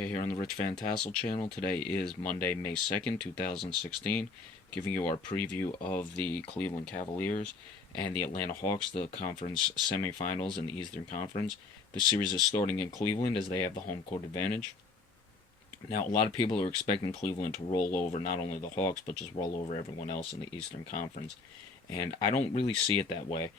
Okay, here on the Rich Van Tassel channel, today is Monday, May 2nd, 2016, giving you our preview of the Cleveland Cavaliers and the Atlanta Hawks, the conference semifinals in the Eastern Conference. The series is starting in Cleveland as they have the home court advantage. Now, a lot of people are expecting Cleveland to roll over not only the Hawks, but just roll over everyone else in the Eastern Conference. And I don't really see it that way.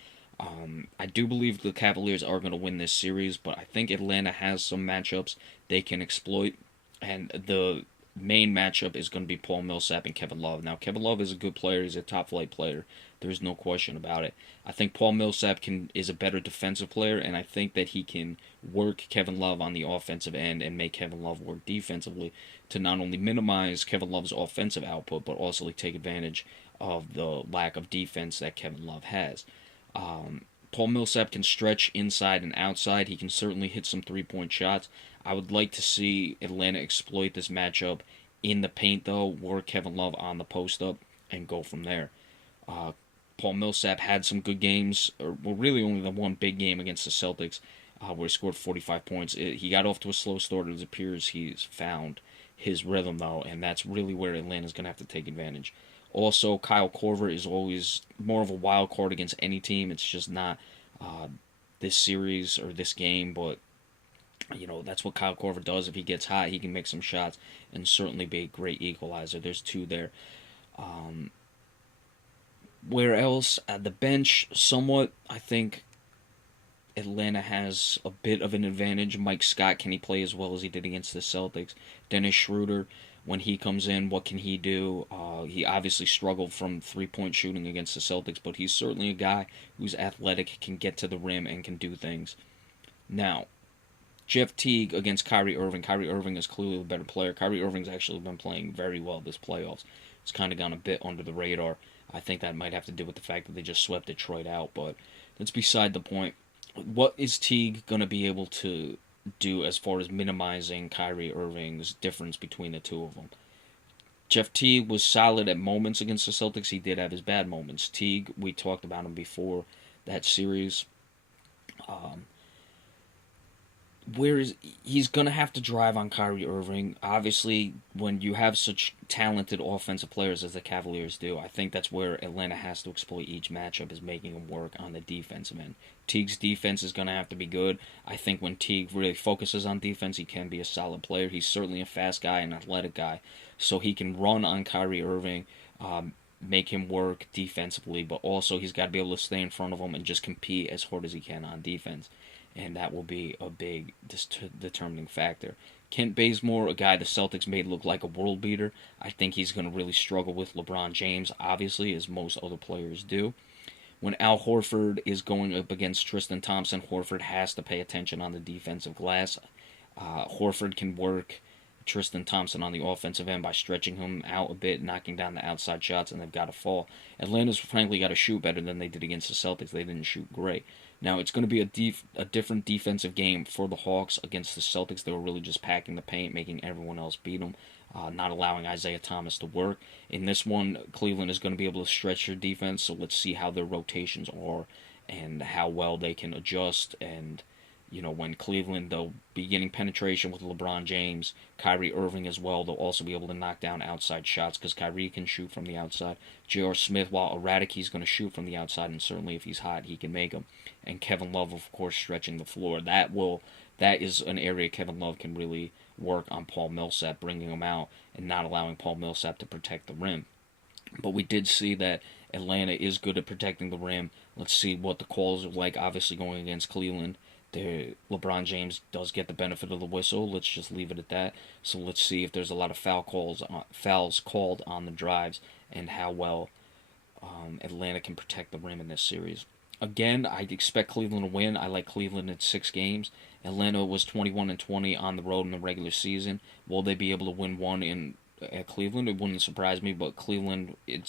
I do believe the Cavaliers are going to win this series, but I think Atlanta has some matchups they can exploit. And the main matchup is going to be Paul Millsap and Kevin Love. Now, Kevin Love is a good player. He's a top-flight player. There's no question about it. I think Paul Millsap is a better defensive player, and I think that he can work Kevin Love on the offensive end and make Kevin Love work defensively to not only minimize Kevin Love's offensive output, but also take advantage of the lack of defense that Kevin Love has. Paul Millsap can stretch inside and outside. He can certainly hit some three-point shots. I would like to see Atlanta exploit this matchup in the paint, though, work Kevin Love on the post-up, and go from there. Paul Millsap had some good games, really only the one big game against the Celtics, where he scored 45 points. He got off to a slow start. It appears he's found his rhythm, though, and that's really where Atlanta's going to have to take advantage. Also, Kyle Korver is always more of a wild card against any team. It's just not this series or this game, but that's what Kyle Korver does. If he gets hot, he can make some shots and certainly be a great equalizer. There's two there. Where else? At the bench, somewhat, I think Atlanta has a bit of an advantage. Mike Scott, can he play as well as he did against the Celtics? Dennis Schroeder, when he comes in, what can he do? He obviously struggled from three-point shooting against the Celtics, but he's certainly a guy who's athletic, can get to the rim, and can do things. Now, Jeff Teague against Kyrie Irving. Kyrie Irving is clearly the better player. Kyrie Irving's actually been playing very well this playoffs. It's kind of gone a bit under the radar. I think that might have to do with the fact that they just swept Detroit out, but that's beside the point. What is Teague going to be able to do as far as minimizing Kyrie Irving's difference between the two of them? Jeff Teague was solid at moments against the Celtics. He did have his bad moments. Teague, we talked about him before that series. He's going to have to drive on Kyrie Irving. Obviously, when you have such talented offensive players as the Cavaliers do, I think that's where Atlanta has to exploit each matchup, is making them work on the defensive end. Teague's defense is going to have to be good. I think when Teague really focuses on defense, he can be a solid player. He's certainly a fast guy, an athletic guy, so he can run on Kyrie Irving, make him work defensively, but also he's got to be able to stay in front of him and just compete as hard as he can on defense. And that will be a big determining factor. Kent Bazemore, a guy the Celtics made look like a world beater, I think he's going to really struggle with LeBron James, obviously, as most other players do. When Al Horford is going up against Tristan Thompson, Horford has to pay attention on the defensive glass. Horford can work Tristan Thompson on the offensive end by stretching him out a bit, knocking down the outside shots, and they've got to fall. Atlanta's frankly got to shoot better than they did against the Celtics. They didn't shoot great. Now, it's going to be a different defensive game for the Hawks against the Celtics. They were really just packing the paint, making everyone else beat them, not allowing Isaiah Thomas to work. In this one, Cleveland is going to be able to stretch their defense, so let's see how their rotations are and how well they can adjust. And, when Cleveland, they'll be getting penetration with LeBron James, Kyrie Irving as well. They'll also be able to knock down outside shots because Kyrie can shoot from the outside. J.R. Smith, while erratic, he's going to shoot from the outside, and certainly if he's hot, he can make them. And Kevin Love, of course, stretching the floor. That is an area Kevin Love can really work on Paul Millsap, bringing him out and not allowing Paul Millsap to protect the rim. But we did see that Atlanta is good at protecting the rim. Let's see what the calls are like, obviously going against Cleveland. LeBron James does get the benefit of the whistle. Let's just leave it at that. So let's see if there's a lot of fouls called on the drives and how well Atlanta can protect the rim in this series. Again, I expect Cleveland to win. I like Cleveland in 6 games. Atlanta was 21-20 on the road in the regular season. Will they be able to win one at Cleveland? It wouldn't surprise me, but Cleveland, I'd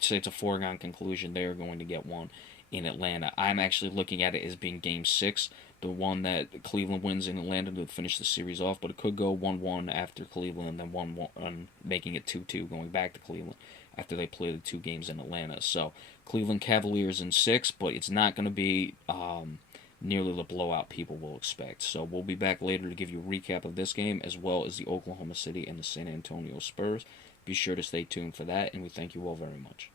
say it's a foregone conclusion they are going to get one in Atlanta. I'm actually looking at it as being Game 6, the one that Cleveland wins in Atlanta to finish the series off, but it could go 1-1 after Cleveland, then 1-1, making it 2-2 going back to Cleveland after they play the 2 games in Atlanta. So Cleveland Cavaliers in 6, but it's not going to be nearly the blowout people will expect. So we'll be back later to give you a recap of this game as well as the Oklahoma City and the San Antonio Spurs. Be sure to stay tuned for that, and we thank you all very much.